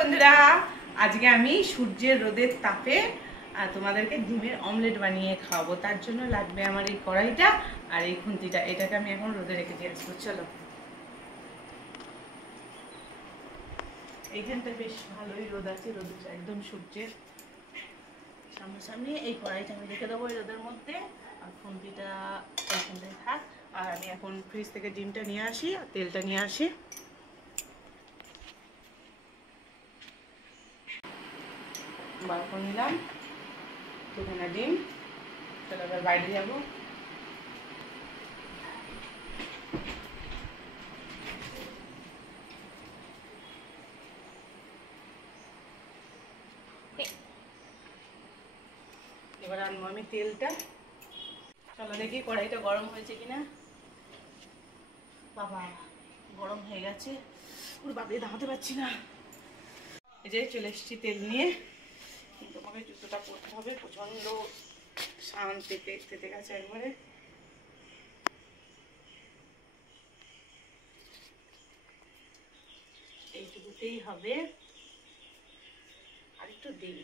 বন্ধুরা, আজকে আমি সূর্যের রোদের তাপে তোমাদেরকে ডিমের অমলেট বানিয়ে খাওয়াবো। তার জন্য লাগবে আমার এই কড়াইটা আর এই খুন্তিটা। এটাকে আমি এখন রোদে রেখে দিয়ে আসবো। চলো, এইখানটা বেশ ভালোই রোদ আছে, রোদ একদম সূর্যের সামনাসামনি। এই কড়াইটা আমি রেখে দেবো রোদের মধ্যে, আর খুন্তিটা এইখানটায় থাক। আর আমি এখন ফ্রিজ থেকে ডিমটা নিয়ে আসি আর তেলটা নিয়ে আসি। বার করে নিলাম দুখানা ডিম। চলো এবার বাইরে যাবো। এবার আনবো আমি তেলটা। চলো দেখি কড়াইটা গরম হয়েছে কিনা। বাবা, গরম হয়ে গেছে, পুরো বাপরে দাঁড়াতে পারছি না। এই যে চলে এসেছি তেল নিয়ে। কিন্তু আমাকে জুতোটা পরতে হবে, প্রচন্ড শান তেতে গেছে একবারে। এইটুকুতেই হবে, আর একটু দিন,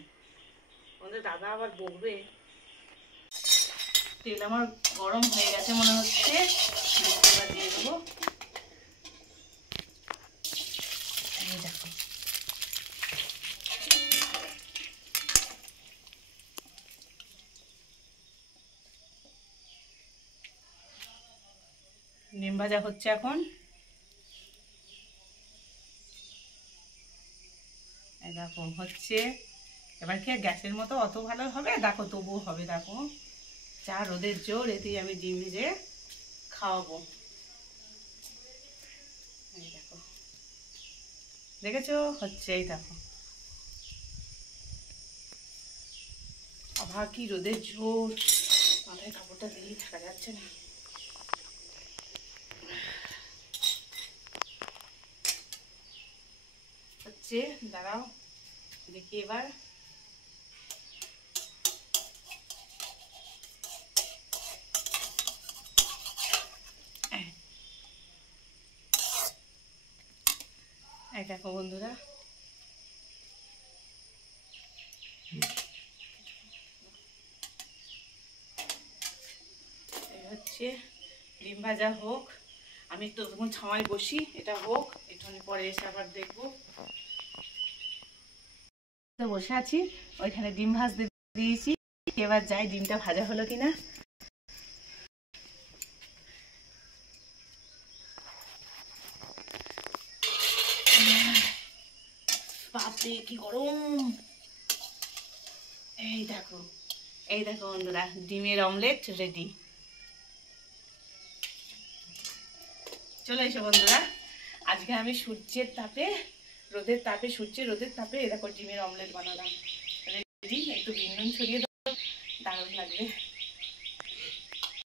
আমাদের দাদা আবার বকবে। তেল আমার গরম হয়ে গেছে মনে হচ্ছে, এবার দিয়ে দেবো। দেখো, ডিম ভাজা হচ্ছে এখন। দেখো হচ্ছে, এবার কি গ্যাসের মতো অত ভালো হবে? দেখো তবুও হবে। দেখো, যা রোদের জোর, এতেই আমি ডিম ভেজে খাওয়াবো। এই দেখো, দেখেছো হচ্ছে। এই দেখো, আবার কি রোদের জোর, মাথায় কাপড়টা দিয়েই থাকা যাচ্ছে না। হচ্ছে, দাঁড়াও দেখি এবার। এই দেখো বন্ধুরা, এই হচ্ছে ডিম ভাজা হোক। আমি তো তখন ছাওয়ায় বসি, এটা হোক, একটুখানি পরে এসে আবার দেখবো। তো বসে আছি, ওইখানে ডিম ভাজতে দিয়েছি। এবার যাই ডিমটা ভাজা হলো কিনা। বাপরে কি গরম! এই দেখো, এই দেখো বন্ধুরা, ডিমের অমলেট রেডি। চলে এসো বন্ধুরা, আজকে আমি সূর্যের তাপে, রোদের তাপে, সূর্যের রোদের তাপে এরকম ডিমের অমলেট বানালাম। রেডি, একটু বিন ছড়িয়ে দাও, দারুণ লাগবে।